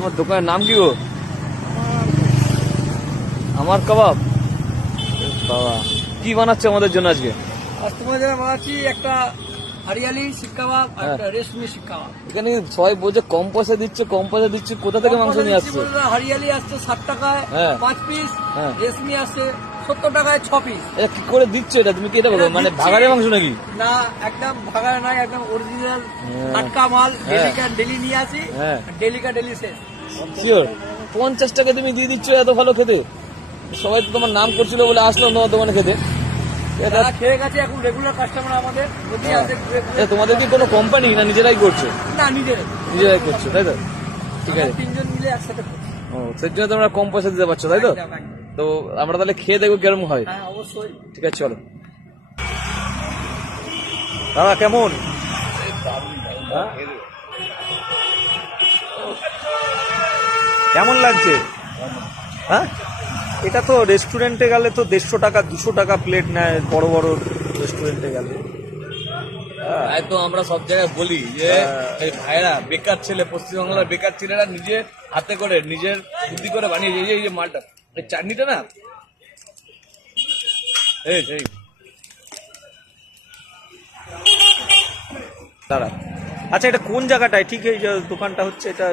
তোমার দোকানের নাম কি গো? আমার কাবাব। বাবা, কি বানাচ্ছে আমাদের জন্য আজকে? আজ তোমাদের বানাচ্ছি একটা হরিয়ালি শিক কাবাব আর একটা রেশমি শিক কাবাব। এখানে সবাই বলছে কম পয়সা দিচ্ছে, কম পয়সা দিচ্ছে, কোথা থেকে মাংস নিয়ে আসছে? হরিয়ালি আসছে 60 টাকায় 5 পিস, হ্যাঁ। রেশমি আসছে 70 টাকায় 6 পিস। এটা কি করে দিচ্ছে এটা? তুমি কি এটা বলো মানে ভাগাড়ে মাংস নাকি? না, একদম ভাগাড়ে নয়, একদম অরিজিনাল টাটকা মাল। ডেলি নিয়ে আসি, ডেলি শেষ। শিওর 50 টাকা তুমি দিয়ে দিচ্ছ এত ভালো খেতে? সবাই তো তোমার নাম করছিল বলে আসলো তোমার দোকানে খেতে। যারা খেয়ে গেছে এখন রেগুলার কাস্টমার আমাদের, যদি আসে তোমাদের কি কোনো কোম্পানি না নিজেরাই করছো? না, নিজেরাই করছো, তাই তো? ঠিক আছে, 3 জন মিলে একসাথে করছি। ও সেই জন্য তোমরা কম পয়সা দিতে পারছো, তাই তো? একদম, একদম। তো আমরা তাহলে খেয়ে দেখবো কিরকম হয়। হ্যাঁ, অবশ্যই। ঠিক আছে, চলো। দাদা কেমন? হ্যাঁ? কেমন লাগছে? হ্যাঁ, এটা তো রেস্টুরেন্টে গেলে তো 150 টাকা 200 টাকা প্লেট নেয় বড় বড় রেস্টুরেন্টে গেলে। তাই তো আমরা সব জায়গায় বলি যে এই ভাইরা বেকার ছেলে, পশ্চিমবাংলার বেকার ছেলেরা নিজে হাতে করে নিজের বুদ্ধি করে বানিয়ে এই যে মালটা, এই চাটনিটা না, এই দাঁড়া। আচ্ছা, এটা কোন জায়গাটায় ঠিক এই যে দোকানটা হচ্ছে এটা?